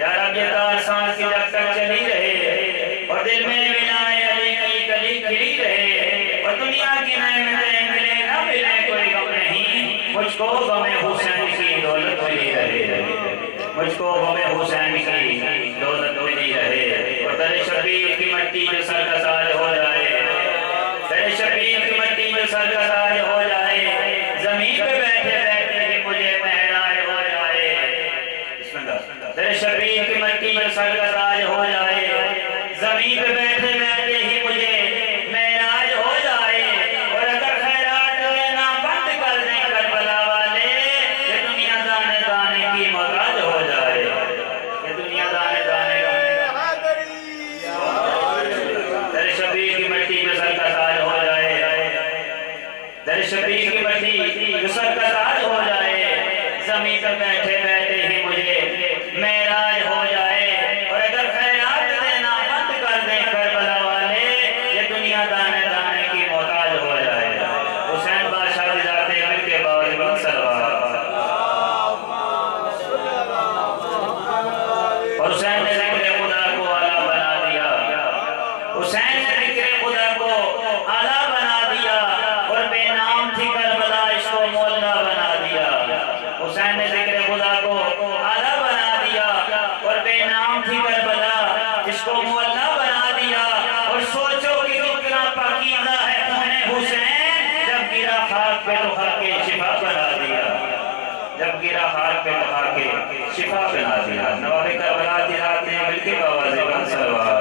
یا رب یہ تار سانس کی جب تک چلی رہے اور دل میں بنائے علی کی کلی کھلی رہے اور دنیا کی نعمتیں ملے نہ ملے کوئی غم نہیں، مجھ کو غم حسین کی دولت ملی رہے، مجھ کو غم حسین کی دولت ملی رہے اور در شبیر کی مٹی جو سر کا ساج ہو جائے، در شبیر کی مٹی جو سر کا ساج ہو جائے، زمین پہ بیٹھے بیٹھے ہی مجھے مہراج ہو جائے، در شبیر کی مٹی جو سر کا ساج ہو جائے، زمین پہ بیٹھے بیٹھے ہی مجھے مہراج ہو جائے اور اگر خیرات لینا بند کر دیں کربلا والے، یہ دنیا دانے دانے کی محتاج ہو جائے، یہ دنیا دانے دانے در شبیر کی مٹی جو سر کا تاج ہو جائے، در شبیر کی مٹی جو سر کا تاج ہو جائے، زمین پر بیٹھے بیٹھے ہی مجھے معراج ہو جائے اور اگر خیرات دینا بند کر دیں کربلا والے، یہ دنیا دانے دانے کی محتاج ہو جائے۔ حسین بادشاہ بھی جاتے ہیں مل کے باوری بن سلوار اور حسین نے ذکر خدا کو اعلیٰ بنا دیا، حسین نے ذکر خدا کو اعلیٰ بنا دیا اور بے نام تھی کربلا اس کو مولا بنا دیا، حسین نے ذکر خدا کو اعلیٰ بنا دیا اور بے نام تھی کربلا اس کو مولا بنا دیا اور سوچو کہ کتنا پاکیزہ ہے خون حسین، جب گرا خاک پہ تو خاک شفا بنا دیا، جب گرا خاک پہ تو خاک شفا بنا دیا۔ نواب کربلا دلاتے ہیں مل کے باواز بن سلوار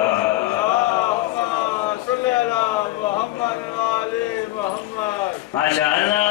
صلی اللہ محمد علی محمد ماشاءاللہ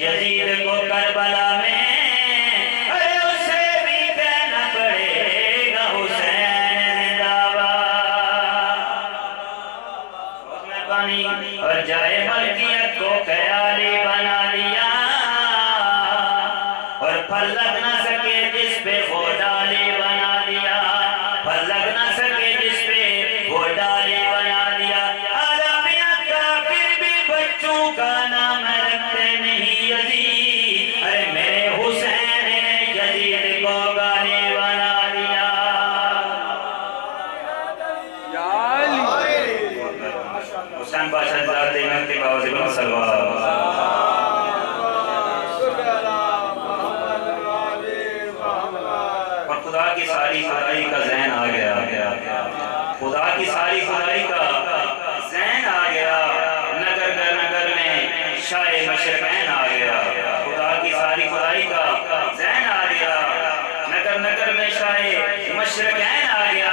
جزیر کو کربلا میں پھل لگ نہ سکے جس پہ وہ ڈالی بنا دیا، پھل لگ نہ سکے جس پہ وہ ڈالی بنا دیا۔ عربیہ کافر بھی بچوں کا نام رکھتے نہیں یزید، ارے میرے حسین نے یزید کو گالی بنا دیا۔ حسین بادشاہ ذات ایمان کے باوزی بن سلوات۔ اور خدا کی ساری خدائی کا ذہن آ گیا، خدا کی ساری خدائی کا ذہن آ گیا، نگر در نگر میں شاہ مشرقین آ گیا، خدا کی ساری خدائی کا ذہن آ گیا، نگر نگر میں شاہ مشرقین آ گیا۔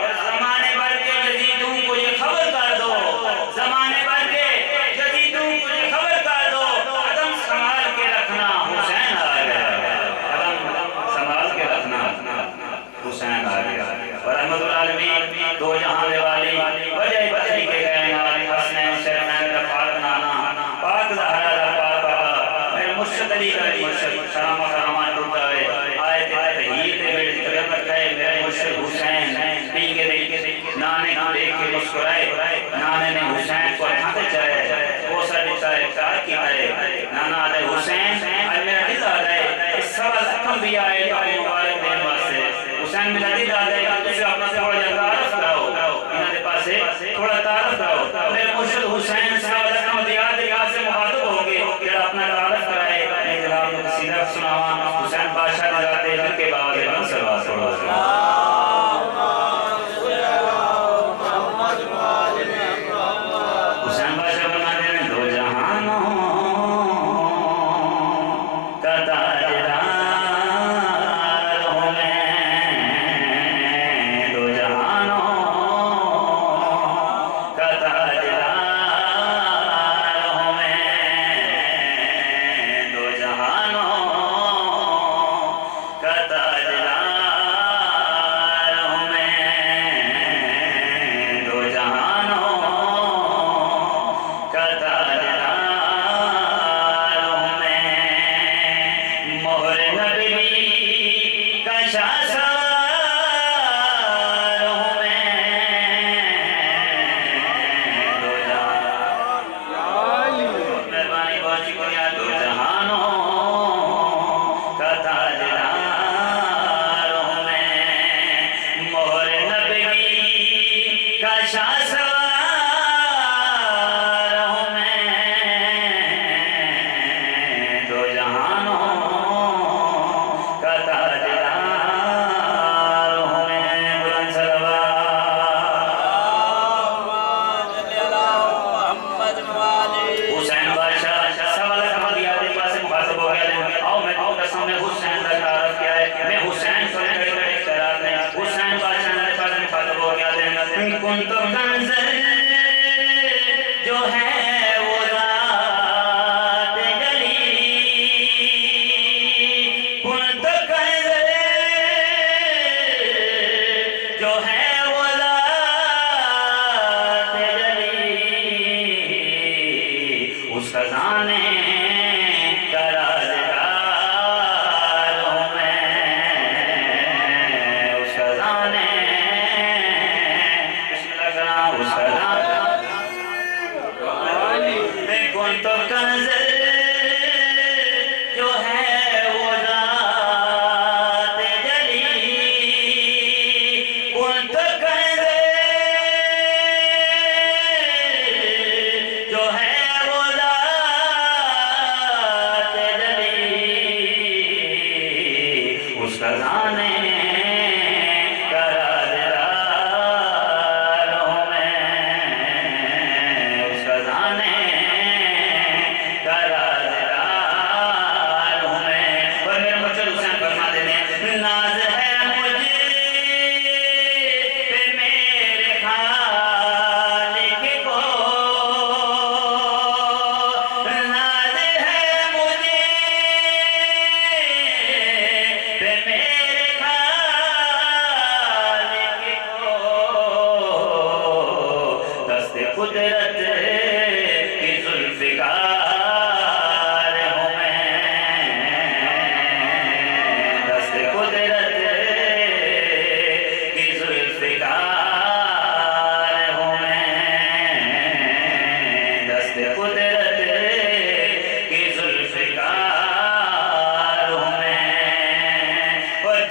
اور زمانے بھر کے یزیدوں کو یہ خبر کر دو، زمانے بھر کے یزیدوں کو یہ خبر کر دو، قدم سنبھال کے رکھنا حسین آ گیا، قدم سنبھال کے رکھنا حسین آ گیا۔ اور رحمت العالمین دو جہاں والی وجہ بچی کے کائنات حسنین شریفین کا پاک نانا پاک زہرا دا پاک بابا میرے مرشد علی کا مرشد شرام و خرامان ٹوٹا ہے آئے تحیر دے بیٹھ قدر رکھا ہے میرے مرشد حسین پی کے دیکھ نانے کو دیکھ کے مسکرائے، نانے نے حسین کو ہاتھ چاہے وہ سا دیتا ہے کار کی آئے نانا آدھے حسین آج میرا دل آدھے اس سوال اتم بھی آئے تو اپنے مبارک دین واسے حسین میرا دل آدھے اسے اپنا سے تھوڑا جا تعارف کراؤ، انہاں دے پاسے تھوڑا تعارف کراؤ۔ میرے مرشد حسین سوال اتم بھی آدھے یہاں سے مخاطب ہوگے جڑا اپنا تعارف کرائے میں جناب کو سیدھا سناواں حسین بادشاہ نے ذات دل کے باوزے بن سلوات سلوات۔ میرے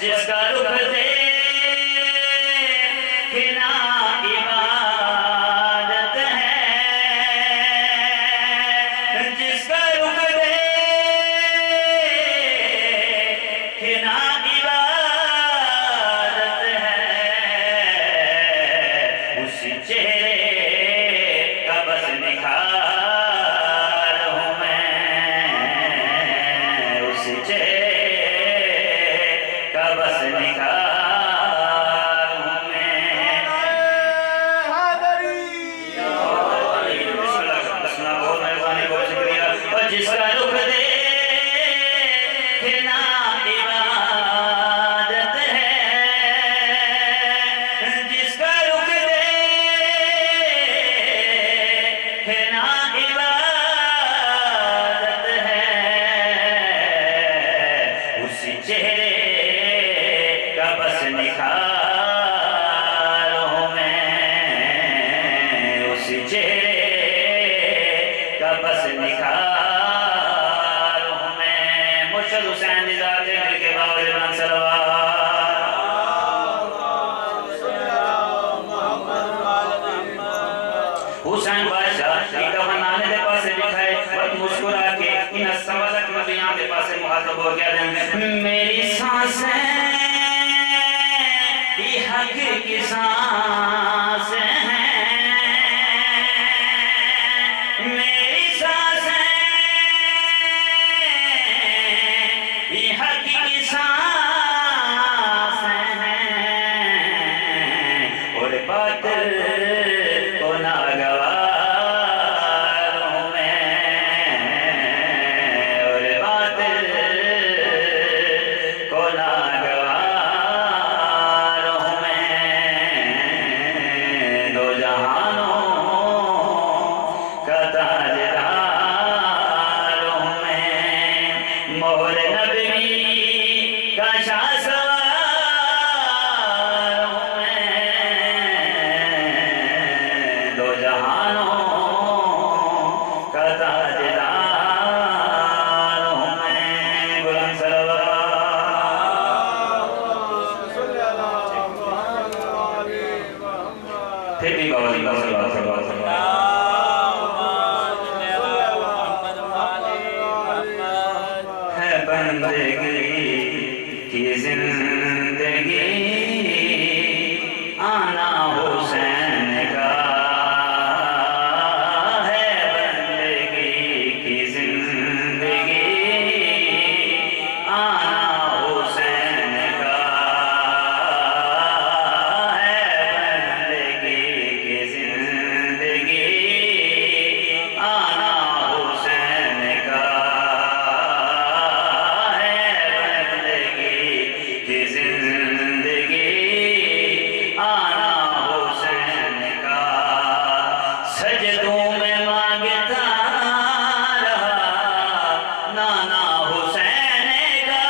جس کا رخ دیکھنا عبادت ہے، جس کا رخ دیکھنا عبادت ہے، اسی چہرے کا بس نکھار ہوں میں، اسی چہرے کا بس نکھار ہوں میں۔ بسم اللہ بہت مہربانی، بہت شکریہ۔ اور جس کا رخ دیکھنا عبادت ہے، جس کا رخ دیکھنا عبادت ہے، اسی چہرے کا بس نکھار ہوں میں، اسی چہرے کا بس نکھار ہوں میں۔ مرشد حسین ذاکر مل کے باور بلند صلوات۔ حسین بادشاہ کی کفنانے دے پاسے لکھائے، بہت مسکرا کے ان سوالت نبیان دے پاسے مخاطب ہو گیا دیں، میری سانسیں یہ حق کی سانسیں ہیں، میری سانسیں یہ حق کی سانسیں ہیں، اور باطل کو ناگوار ہوں میں، اور باطل کو ناگوار ہوں میں، دو جہانوں کا تاجدار ہوں میں، مہر نبوی کا شاہ سوار ہوں میں، دو جہانوں کا تاجدار ہوں میں۔ بلند صلوات۔ پھر بھی باوری کا صلوات صلوات صلوات۔ ہے بندگی کی زندگی آنا حسین کا، ہے بندگی کی زندگی آنا حسین کا، ہے بندگی کی زندگی آنا حسین کا، ہے بندگی کی زندگی آنا حسین کا، سجدوں میں مانگتا رہا نانا حسین کا،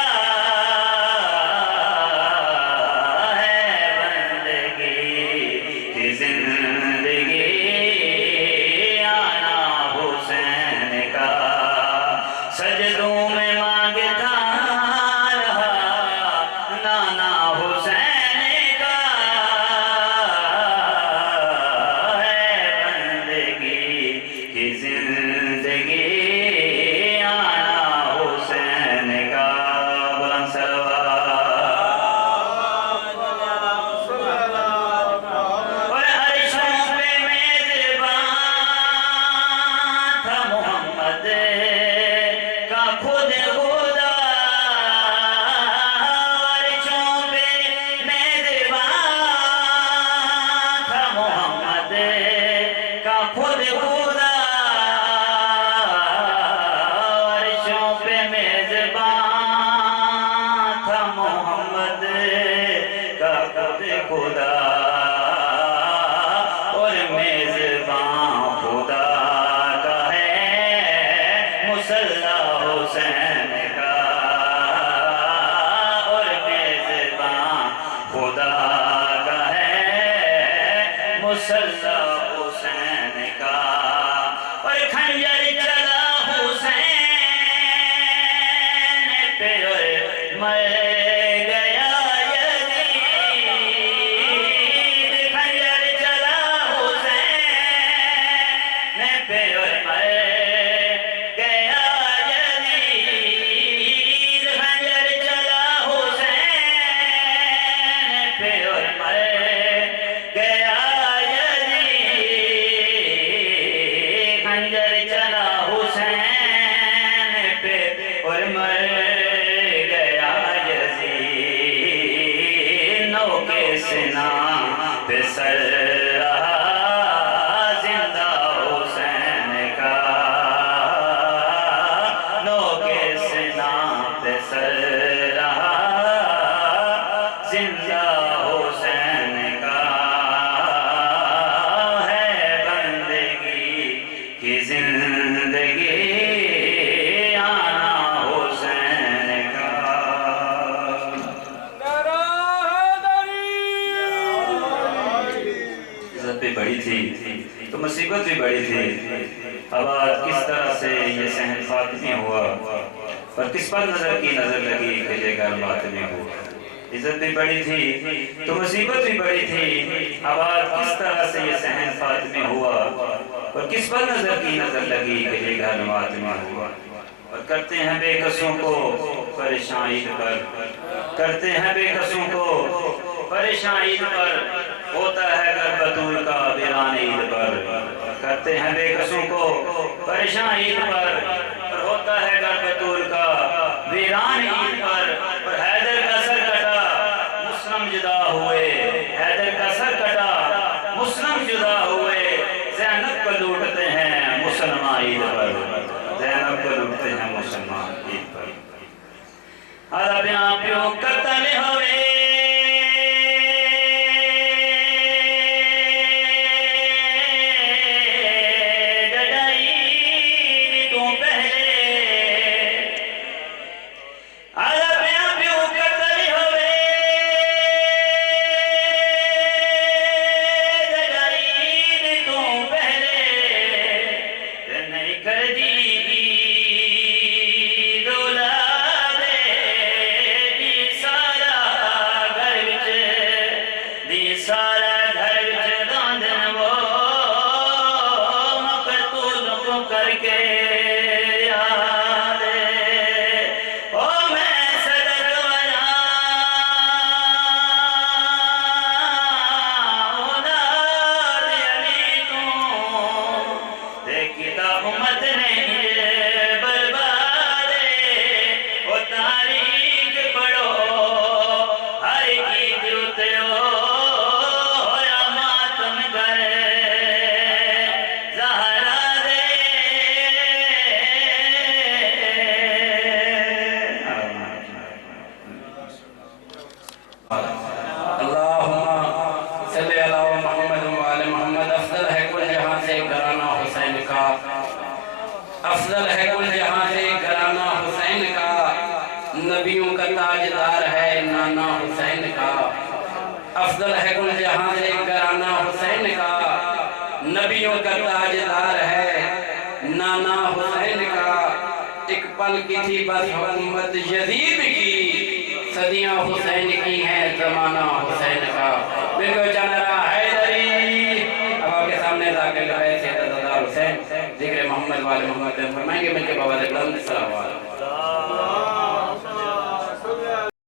ہے بندگی کی زندگی آنا حسین کا، سجدوں میں مانگتا رہا نانا حسین کا، ہے بندگی کی زندگی آنا حسین کا۔ بلند صلوات۔ اور عرشوں پہ میزبان تھا محمد کا خود خدا، عرشوں پہ میزبان تھا محمد کا خود خدا، عرشوں پہ میزبان تھا محمد کا خود خدا، اور میزبان خدا کا ہے مصلی حسین کا، اور میزبان خدا کا ہے مصلی حسین کا، اور خنجر چلا حسین پہ اور مر گیا، سنا پہ سر رہا زندہ حسین کا نوکے سنا پہ سر رہا زندہ حسین کا ہے بندگی کی زندگی بڑی تھی تو مصیبت بھی بڑی تھی. عباس کس طرح سے یہ صحن فاطمی ہوا اور کس پر نظر کی نظر لگی کہ یہ گھر فاطمی ہوا. عزت بھی بڑی تھی تو مصیبت بھی بڑی تھی. عباس کس طرح سے یہ صحن فاطمی ہوا اور کس پر نظر کی نظر لگی کہ یہ گھر فاطمی ہوا. اور کرتے ہیں بے قصوں کو پریشان عید پر, کرتے ہیں بے قصوں کو پریشان عید پر, ہوتا ہے گھر بطول کا ویران عید پر. کرتے ہیں بے قصوں کو پریشان عید پر, اور ہوتا ہے گھر بطول کا ویران عید پر. اور حیدر کا سر کٹا مسلم جدا ہوئے, حیدر کا سر کٹا مسلم جدا ہوئے. زینب کو لوٹتے ہیں مسلمان عید پر, زینب کو لوٹتے ہیں مسلمان عید پر. عربیاں پیوں قتل ہوئے افضل ہے کل جہاں سے گھرانہ حسین کا, نبیوں کا تاجدار ہے نانا حسین کا. افضل ہے کل جہاں سے گھرانہ حسین کا, نبیوں کا تاجدار ہے نانا حسین کا. ایک پل کی تھی بس حکومت یزید کی, صدیاں حسین کی ہیں زمانہ حسین کا. میرے کو چل رہا حیدری, اب آپ کے سامنے ذاکر کا ہے سیداں حسین ذکر محمد والے محمد فرمائیں گے. مل کے بابا السلام علیکم.